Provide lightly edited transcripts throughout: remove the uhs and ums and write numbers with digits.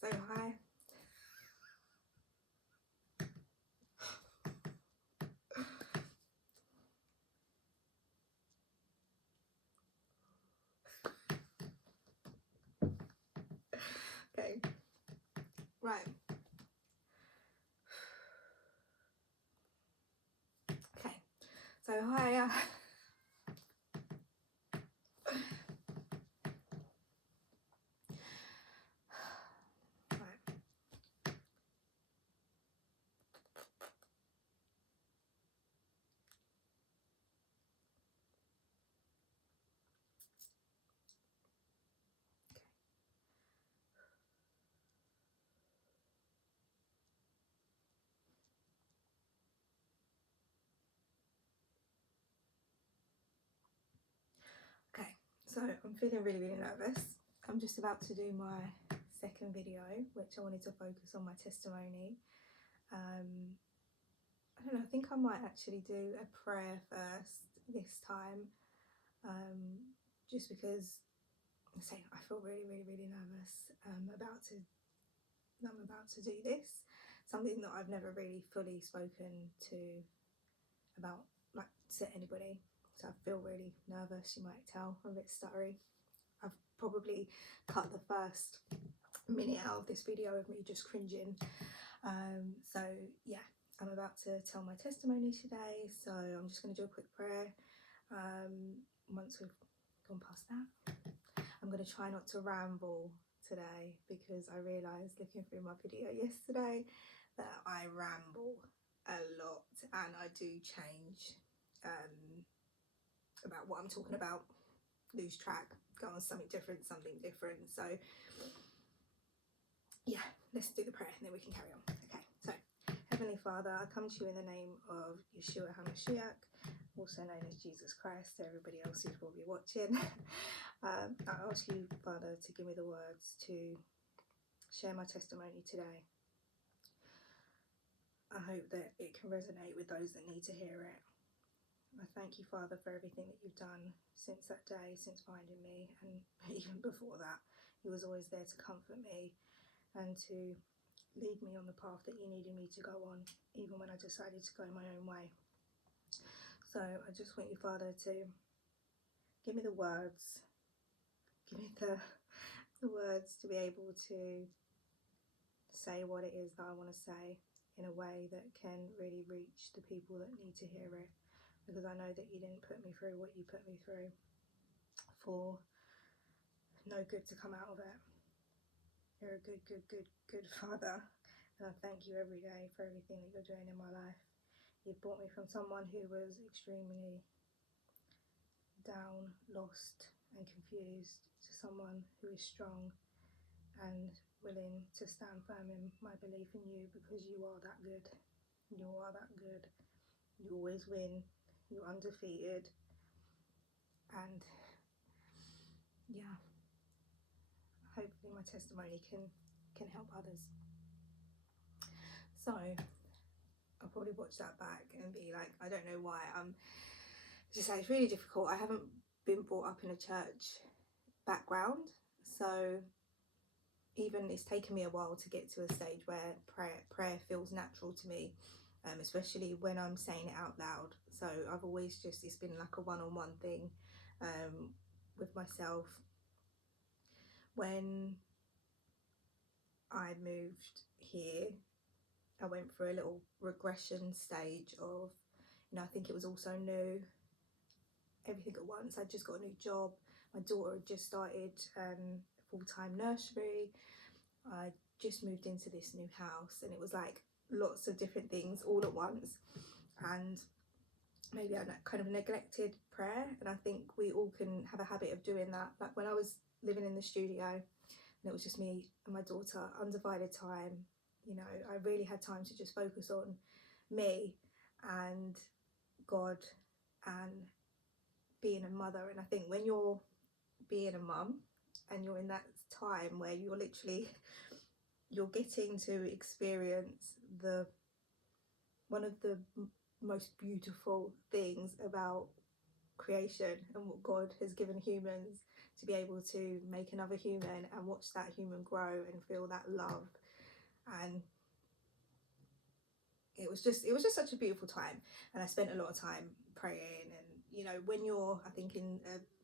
So hi. Okay. Right. Okay. So hi. Right. Okay. So I'm feeling really nervous. I'm just about to do my second video, which I wanted to focus on my testimony. I don't know. I think I might actually do a prayer first this time, just because I feel really nervous I'm about to do this. Something that I've never really fully spoken to about, like, to anybody. So I feel really nervous. You might tell I'm a bit stuttery. I've probably cut the first minute out of this video of me just cringing. So yeah, I'm about to tell my testimony today. So I'm just going to do a quick prayer. Once we've gone past that, I'm going to try not to ramble today, because I realised looking through my video yesterday that I ramble a lot and I do change about what I'm talking about, lose track, go on something different. So yeah, let's do the prayer and then we can carry on. Okay, so Heavenly Father, I come to you in the name of Yeshua HaMashiach, also known as Jesus Christ, to everybody else who will be watching. I ask you, Father, to give me the words to share my testimony today. I hope that it can resonate with those that need to hear it. I thank you, Father, for everything that you've done since that day, since finding me, and even before that. You was always there to comfort me and to lead me on the path that you needed me to go on, even when I decided to go my own way. So I just want you, Father, to give me the words, give me the words to be able to say what it is that I want to say in a way that can really reach the people that need to hear it, because I know that you didn't put me through what you put me through for no good to come out of it. You're a good Father, and I thank you every day for everything that you're doing in my life. You've brought me from someone who was extremely down, lost and confused, to someone who is strong and willing to stand firm in my belief in you, because you are that good. You are that good. You always win. You're undefeated. And yeah, hopefully my testimony can help others. So I'll probably watch that back and be like, I don't know why. Just say it's really difficult. I haven't been brought up in a church background, so even it's taken me a while to get to a stage where prayer feels natural to me, especially when I'm saying it out loud. So I've always just, it's been like a one-on-one thing with myself. When I moved here, I went through a little regression stage of, I think it was also new, everything at once. I just got a new job. My daughter had just started full-time nursery. I just moved into this new house, and it was like lots of different things all at once, and maybe I kind of neglected prayer. And I think we all can have a habit of doing that. Like when I was living in the studio and it was just me and my daughter, undivided time, I really had time to just focus on me and God and being a mother. And I think when you're being a mum and you're in that time where you're getting to experience one of the most beautiful things about creation and what God has given humans to be able to make another human and watch that human grow and feel that love. And it was just such a beautiful time. And I spent a lot of time praying. And you know, when you're, I think, in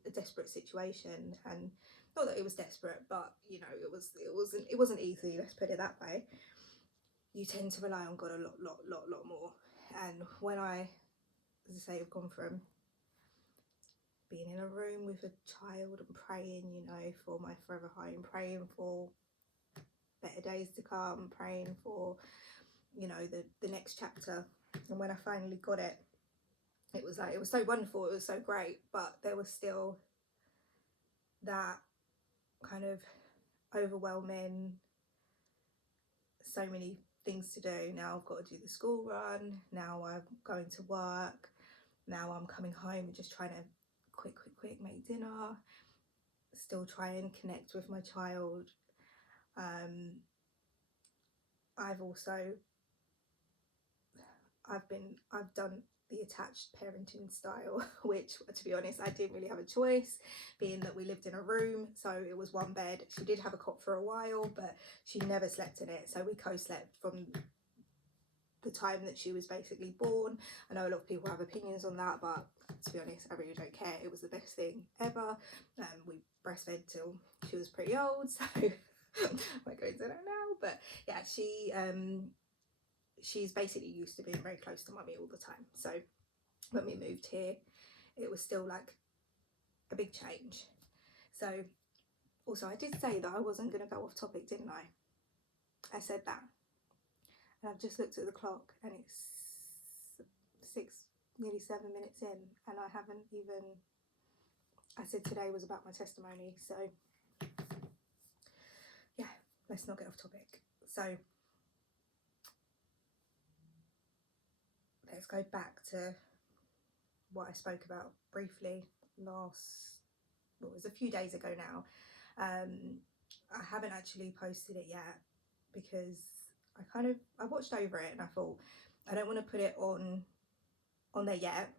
a desperate situation, and not that it was desperate, but you know, it wasn't easy, let's put it that way, you tend to rely on God a lot more. And when I, as I say, have gone from being in a room with a child and praying, you know, for my forever home, praying for better days to come, praying for, you know, the next chapter. And when I finally got it, it was like, it was so wonderful, it was so great, but there was still that kind of overwhelming, so many things to do. Now I've got to do the school run, now I'm going to work, now I'm coming home and just trying to quick make dinner, still try and connect with my child. I've done the attached parenting style, which, to be honest, I didn't really have a choice, being that we lived in a room, so it was one bed. She did have a cot for a while, but she never slept in it, so we co-slept from the time that she was basically born. I know a lot of people have opinions on that, but to be honest, I really don't care. It was the best thing ever. We breastfed till she was pretty old, so I won't go into that now. But yeah, she's basically used to being very close to mummy all the time. So when we moved here, it was still like a big change. So also, I did say that I wasn't going to go off topic, didn't I? I said that. And I've just looked at the clock and it's nearly 7 minutes in, and I haven't even, I said today was about my testimony. So yeah, let's not get off topic. So let's go back to what I spoke about briefly it was a few days ago now. I haven't actually posted it yet because I watched over it and I thought I don't want to put it on there yet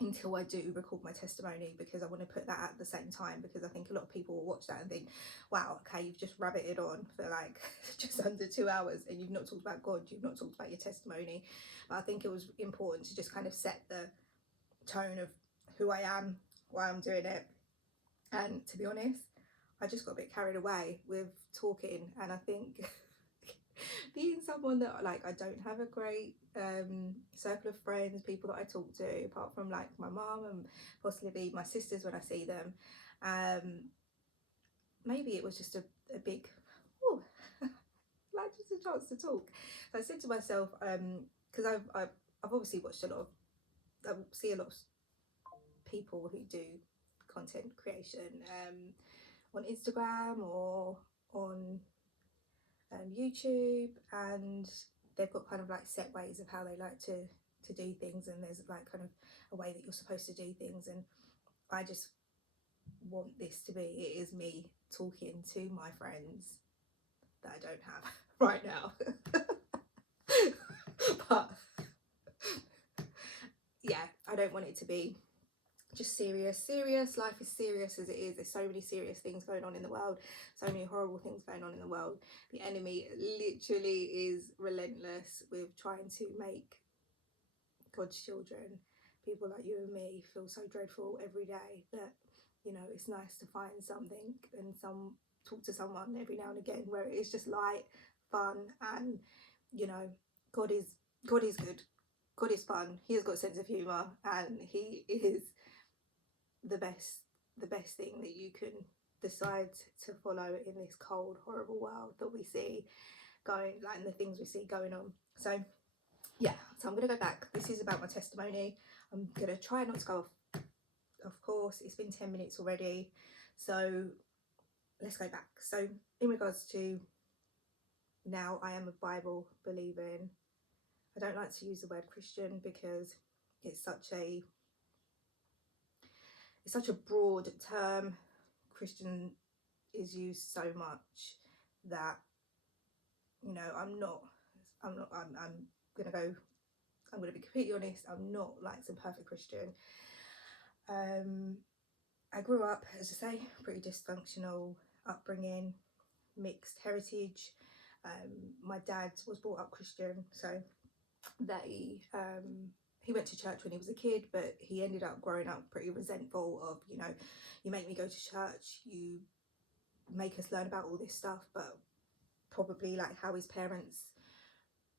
until I do record my testimony, because I want to put that at the same time, because I think a lot of people will watch that and think, wow, okay, you've just rabbited on for like just under 2 hours and you've not talked about God, you've not talked about your testimony. But I think it was important to just kind of set the tone of who I am, why I'm doing it. And to be honest, I just got a bit carried away with talking, and I think being someone that, like, I don't have a great circle of friends, people that I talk to, apart from like my mum and possibly my sisters when I see them. Maybe it was just a big, like, just a chance to talk. So I said to myself, because I've obviously watched I see a lot of people who do content creation on Instagram or on YouTube, and they've got kind of like set ways of how they like to do things, and there's like kind of a way that you're supposed to do things. And I just want this to be, it is me talking to my friends that I don't have right now. But yeah, I don't want it to be just serious. Life is serious as it is. There's so many serious things going on in the world, so many horrible things going on in the world. The enemy literally is relentless with trying to make God's children, people like you and me, feel so dreadful every day that, you know, it's nice to find something and talk to someone every now and again where it is just light, fun, and, you know, God is good. God is fun. He has got a sense of humour, and he is the best thing that you can decide to follow in this cold, horrible world that we see going, like, and the things we see going on. So yeah, so I'm gonna go back. This is about my testimony. I'm gonna try not to go off. Of course, it's been 10 minutes already, so let's go back. So in regards to now, I am a Bible believing, I don't like to use the word Christian because it's such a broad term. Christian is used so much that, you know, I'm gonna be completely honest, I'm not like some perfect Christian. I grew up, as I say, pretty dysfunctional upbringing, mixed heritage. My dad was brought up Christian, so he went to church when he was a kid, but he ended up growing up pretty resentful of, you know, you make me go to church, you make us learn about all this stuff, but probably like how his parents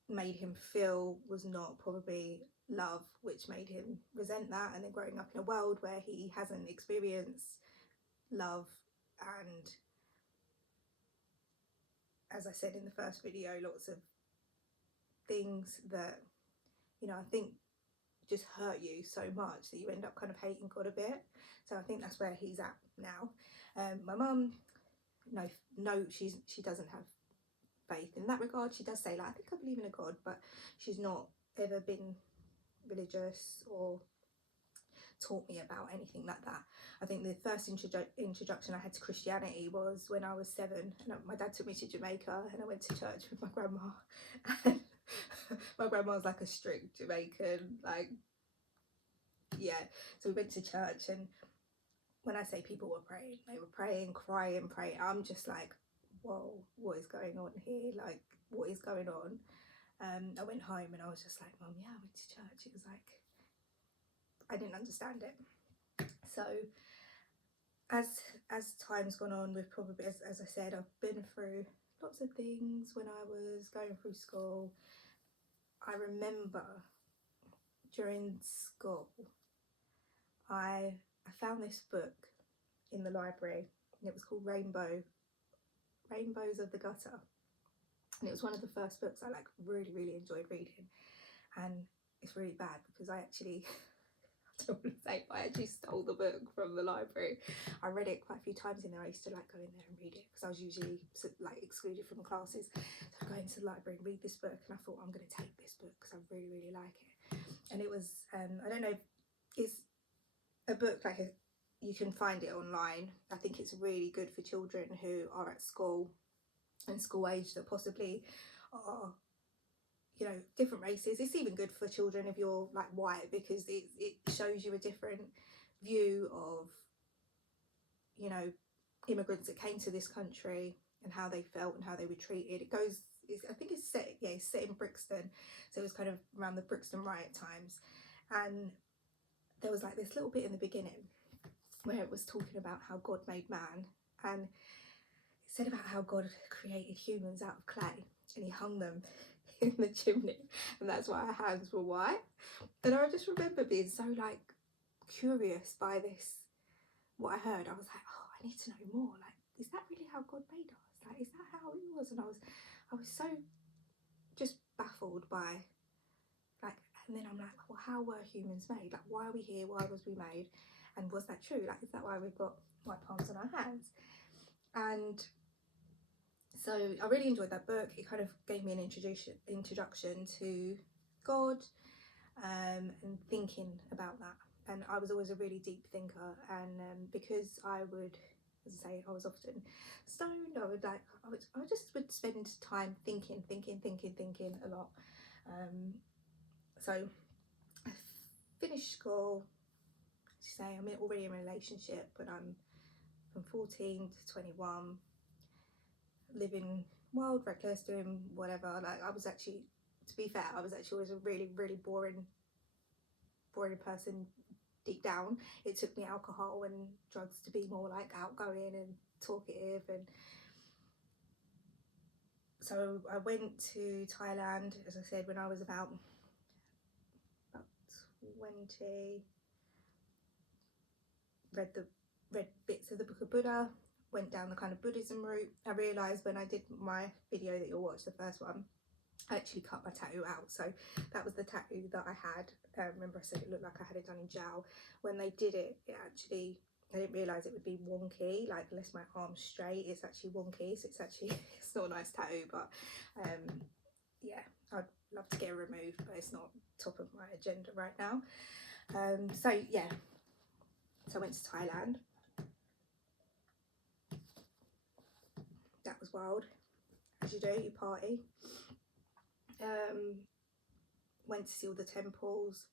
made him feel was not probably love, which made him resent that. And then growing up in a world where he hasn't experienced love, and as I said in the first video, lots of things that, you know, I think just hurt you so much that you end up kind of hating God a bit. So I think that's where he's at now. My mum, no, she doesn't have faith in that regard. She does say, like, I think I believe in a God, but she's not ever been religious or taught me about anything like that. I think the first introduction I had to Christianity was when I was 7, and my dad took me to Jamaica, and I went to church with my grandma. And my grandma was like a strict Jamaican, like, yeah. So we went to church, and when I say people were praying, they were praying, crying, praying. I'm just like, whoa, what is going on here? Like, what is going on? I went home and I was just like, Mum, yeah, I went to church. It was like, I didn't understand it. So as time's gone on, we've probably, as I said, I've been through lots of things when I was going through school. I remember during school, I found this book in the library, and it was called Rainbows of the Gutter. And it was one of the first books I like really enjoyed reading. And it's really bad because I actually, I don't want to say, I actually stole the book from the library. I read it quite a few times in there. I used to like go in there and read it because I was usually like excluded from classes. So I go into the library and read this book, and I thought, I'm going to take this book because I really like it. And it was, I don't know, it's a book like you can find it online. I think it's really good for children who are at school and school age that possibly are, you know, different races. It's even good for children if you're like white, because it shows you a different view of, you know, immigrants that came to this country and how they felt and how they were treated. I think it's set in Brixton, so it was kind of around the Brixton riot times. And there was like this little bit in the beginning where it was talking about how God made man, and it said about how God created humans out of clay and he hung them in the chimney, and that's why our hands were white. And I just remember being so like curious by this, what I heard. I was like, oh, I need to know more. Like, is that really how God made us? Like, is that how it was? And I was so just baffled by, like, and then I'm like, well, how were humans made? Like, why are we here? Why was we made? And was that true? Like, is that why we've got white palms on our hands? And so I really enjoyed that book. It kind of gave me an introduction to God, and thinking about that. And I was always a really deep thinker, and because I would, as I say, I was often stoned. I just would spend time thinking a lot. So I finished school. As you say, I'm already in a relationship, but I'm from 14 to 21, living wild, reckless, doing whatever. Like, I was actually, to be fair, I was actually always a really boring person deep down. It took me alcohol and drugs to be more like outgoing and talkative. And so I went to Thailand, as I said, when I was about 20. Read bits of the Book of Buddha, went down the kind of Buddhism route. I realised when I did my video that you'll watch, the first one, I actually cut my tattoo out. So that was the tattoo that I had. Remember I said it looked like I had it done in gel. When they did it, I didn't realise it would be wonky, like unless my arm's straight, it's actually wonky. So it's not a nice tattoo, but yeah, I'd love to get it removed, but it's not top of my agenda right now. So yeah, so I went to Thailand. That was wild. As you do, you party. Went to see all the temples.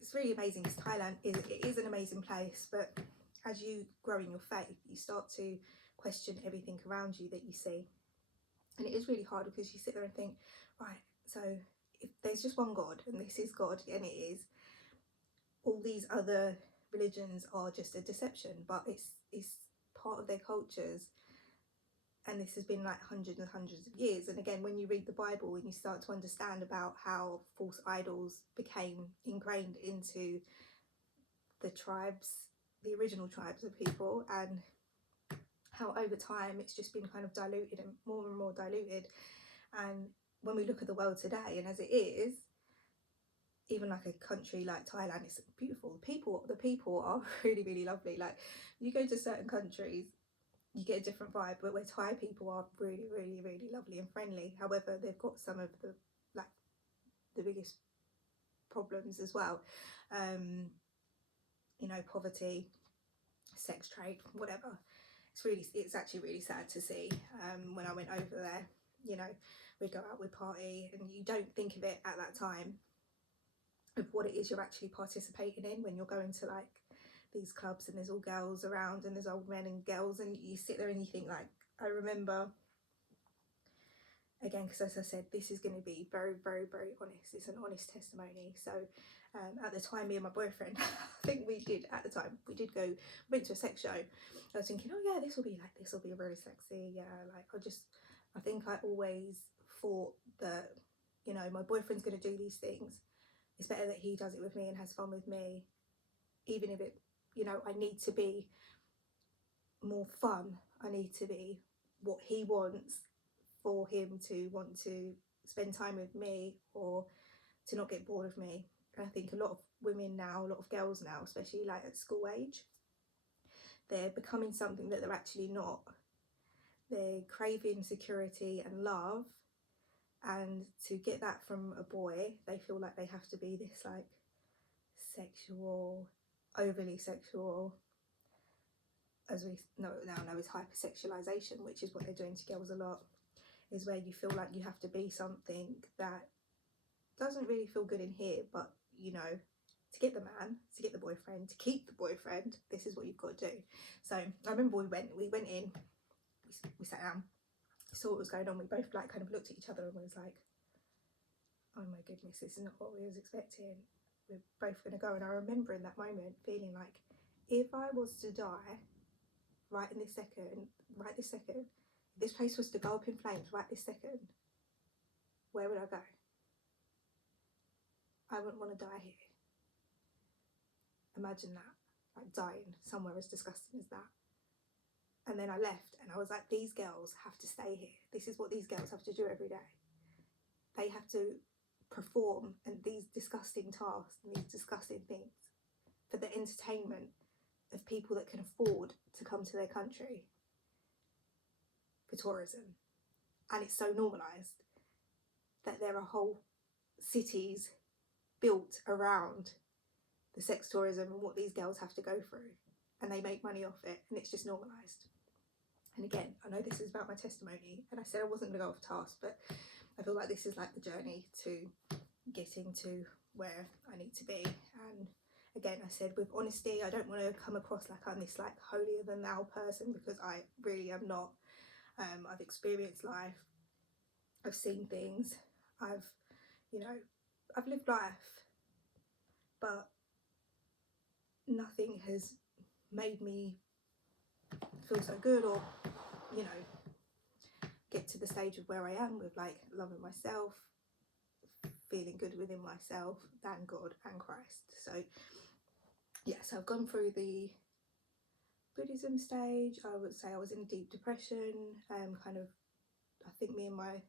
it's really amazing because Thailand is an amazing place, but as you grow in your faith, you start to question everything around you that you see. And it is really hard because you sit there and think, right, so if there's just one God and this is God, and it is, all these other religions are just a deception, but it's part of their cultures, and this has been like hundreds and hundreds of years. And again, when you read the Bible and you start to understand about how false idols became ingrained into the tribes, the original tribes of people, and how over time it's just been kind of diluted and more diluted. And when we look at the world today, and as it is, even like a country like Thailand, it's beautiful. The people are really, really lovely. Like, you go to certain countries, you get a different vibe, but where Thai people are really, really, really lovely and friendly. However, they've got some of the biggest problems as well. You know, poverty, sex trade, whatever. It's actually really sad to see. When I went over there, you know, we'd go out, we'd party, and you don't think of it at that time of what it is you're actually participating in when you're going to like these clubs and there's all girls around and there's old men and girls, and you sit there and you think, like, I remember, again, because as I said, this is going to be very, very, very honest. It's an honest testimony. So at the time, me and my boyfriend, I think we went to a sex show. I was thinking, oh yeah, this will be really sexy. Yeah, like I think I always thought that, you know, my boyfriend's going to do these things. It's better that he does it with me and has fun with me, even if it, you know, I need to be more fun. I need to be what he wants for him to want to spend time with me or to not get bored of me. And I think a lot of women now, a lot of girls now, especially like at school age, they're becoming something that they're actually not. They're craving security and love, and to get that from a boy, they feel like they have to be this like sexual, overly sexual, as we now know is hypersexualization, which is what they're doing to girls a lot, is where you feel like you have to be something that doesn't really feel good in here, but you know, to get the man, to get the boyfriend, to keep the boyfriend, this is what you've got to do. So I remember we went in, we sat down, saw what was going on, we both like kind of looked at each other and was like, oh my goodness, this is not what we was expecting. We're both going to go. And I remember in that moment feeling like, if I was to die right this second, this place was to go up in flames right this second, where would I go? I wouldn't want to die here. Imagine that, like dying somewhere as disgusting as that. And then I left and I was like, these girls have to stay here. This is what these girls have to do every day. They have to perform and these disgusting tasks and these disgusting things for the entertainment of people that can afford to come to their country for tourism. And it's so normalised that there are whole cities built around the sex tourism and what these girls have to go through, and they make money off it, and it's just normalised. And again, I know this is about my testimony, and I said I wasn't going to go off task, but I feel like this is like the journey to getting to where I need to be. And again, I said with honesty, I don't want to come across like I'm this like holier than thou person, because I really am not. I've experienced life, I've seen things, I've lived life, but nothing has made me feel so good, or you know, get to the stage of where I am with like loving myself, feeling good within myself, than God and Christ. So yes, I've gone through the Buddhism stage. I would say I was in a deep depression. I think me and my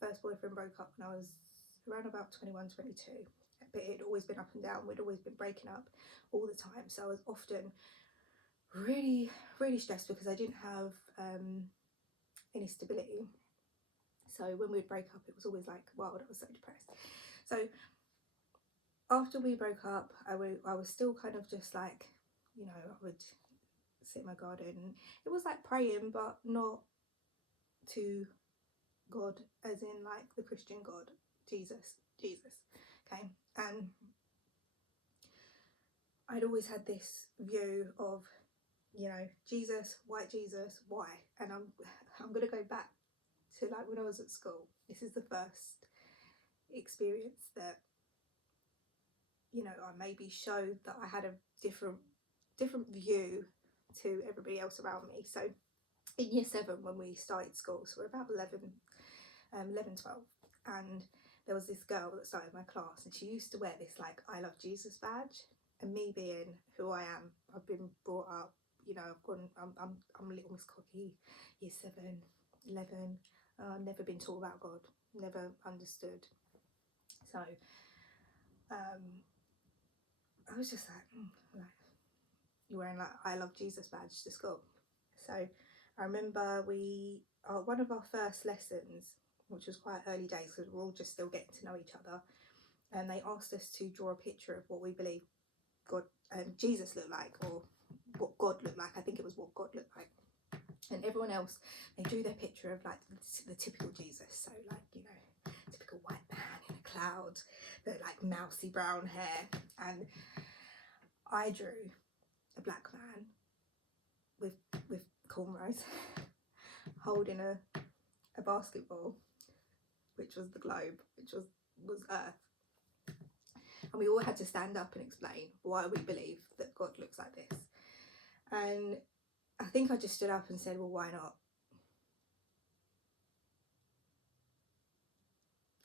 first boyfriend broke up when I was around about 21, 22. But it had always been up and down. We'd always been breaking up all the time. So I was often really, really stressed because I didn't have any stability. So when we'd break up, it was always like wild. I was so depressed. So after we broke up, I was still kind of just like, you know, I would sit in my garden. It was like praying, but not to God as in like the Christian God, Jesus. Okay. And I'd always had this view of, you know, Jesus, white Jesus, why? And I'm going to go back to like when I was at school. This is the first experience that, you know, I maybe showed that I had a different view to everybody else around me. So in year 7, when we started school, so we're about 11, 12, and there was this girl that started my class, and she used to wear this like I love Jesus badge. And me being who I am, I've been brought up, you know, I'm little Miss Cocky, year 7, 11. Never been taught about God, never understood. So I was just like you're wearing like I love Jesus badge to school. So I remember one of our first lessons, which was quite early days because we're all just still getting to know each other, and they asked us to draw a picture of what we believe God Jesus looked like, or what God looked like. I think it was what God looked like. And everyone else, they drew their picture of like the typical Jesus. So like, you know, typical white man in a cloud, the like mousy brown hair. And I drew a black man with cornrows holding a basketball, which was the globe, which was Earth. And we all had to stand up and explain why we believe that God looks like this. And I think I just stood up and said, well, why not?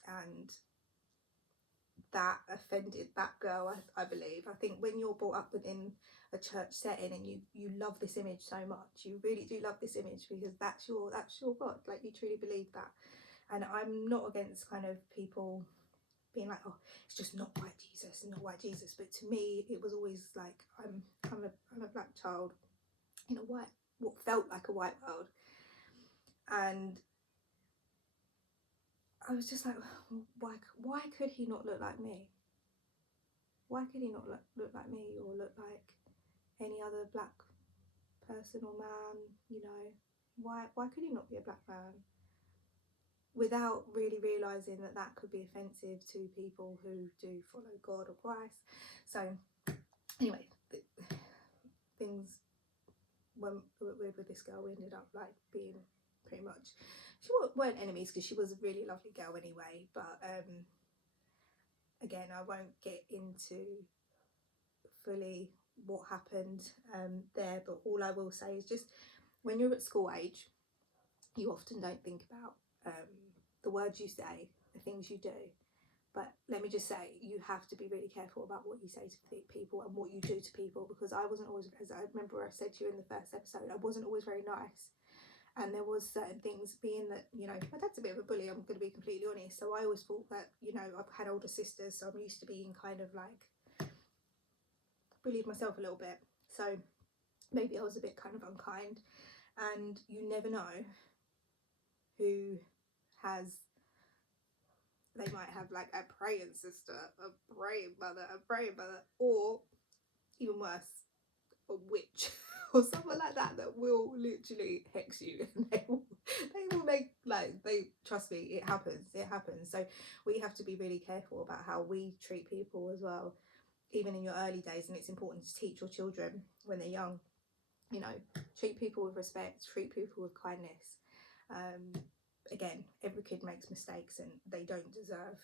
And that offended that girl, I believe. I think when you're brought up within a church setting and you love this image so much, you really do love this image because that's your God, like you truly believe that. And I'm not against kind of people being like, oh, it's just not white Jesus, not white Jesus. But to me, it was always like I'm a black child in what felt like a white world, and I was just like, why could he not look like me? Why could he not look like me or look like any other black person or man? You know, why could he not be a black man? Without really realising that could be offensive to people who do follow God or Christ. So anyway, things went weird with this girl. We ended up like being pretty much, she weren't enemies because she was a really lovely girl anyway, but again, I won't get into fully what happened there, but all I will say is just when you're at school age, you often don't think about the words you say, the things you do. But let me just say, you have to be really careful about what you say to people and what you do to people, because I wasn't always, as I remember I said to you in the first episode, I wasn't always very nice. And there was certain things, being that, you know, my dad's a bit of a bully, I'm going to be completely honest. So I always thought that, you know, I've had older sisters, so I'm used to being kind of like bullied myself a little bit. So maybe I was a bit kind of unkind. And you never know who has, they might have like a praying sister, a praying mother, or even worse, a witch or someone like that will literally hex you. they will make, like, they, trust me, it happens. So we have to be really careful about how we treat people as well, even in your early days. And it's important to teach your children when they're young, you know, treat people with respect, treat people with kindness. Again, every kid makes mistakes and they don't deserve,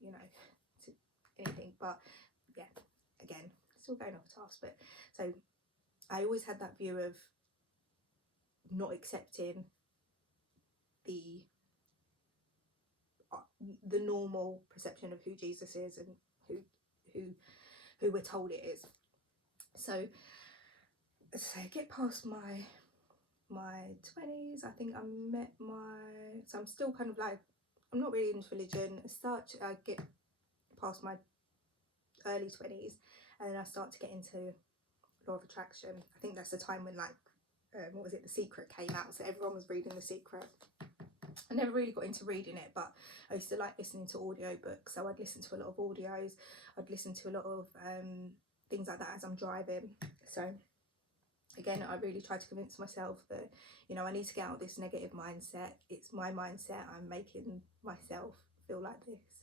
you know, to anything. But yeah, again, still going off task. But so I always had that view of not accepting the normal perception of who Jesus is and who we're told it is. So I get past my 20s. I think so I'm still kind of like, I'm not really into religion as such. I get past my early 20s and then I start to get into law of attraction. I think that's the time when like what was it, The Secret came out, so everyone was reading The Secret. I never really got into reading it, but I used to like listening to audiobooks, so I'd listen to a lot of audios, I'd listen to a lot of things like that as I'm driving. So again, I really tried to convince myself that, you know, I need to get out of this negative mindset. It's my mindset, I'm making myself feel like this.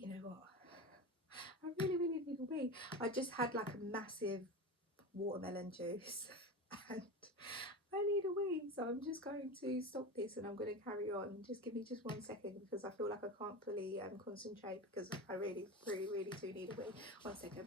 You know what? I really need a wee. I just had like a massive watermelon juice and I need a wee, so I'm just going to stop this and I'm going to carry on. Just give me just 1 second because I feel like I can't fully concentrate because I really do need a wee. 1 second.